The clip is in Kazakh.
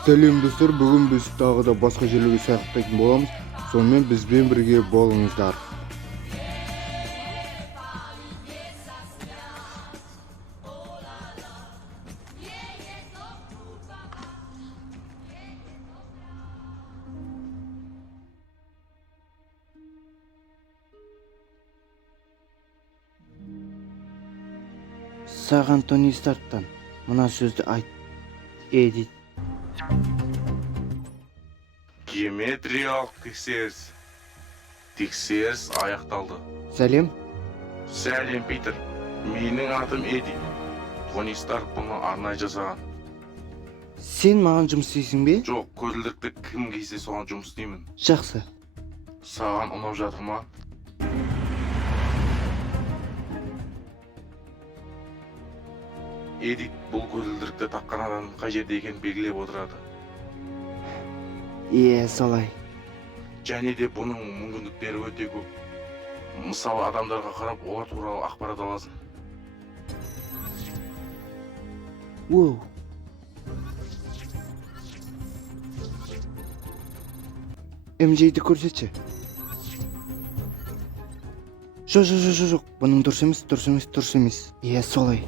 Сәлем достар, бүгін біз тағы да басқа жерлерге саяхаттайтын боламыз. Сонымен бізбен бірге болыңыздар. Саған Тони Старктан мына сөзді айт, Эдит. Геометриялық тексеріс аяқталды. Сәлем. Сәлем, Питер. Менің атым Эди. Тони Старк бұны арнайы жасаған. Сен маған жұмыс істейсің бе? Жоқ, көзілдірікті кім кисе соған жұмыс істеймін. Жақсы. Саған ұнап жатыр ма? Эдит бұл көзілдірікті таққан адамның қай жерде екенін белгілеп отырады. Солай. Және де бұның мүмкіндіктері өте көп. Мысалы, адамдарға қарап, олар туралы ақпарат аласың. Воу. МЖді көрсетші. Жоқ, бұның дұрыс емес. Солай.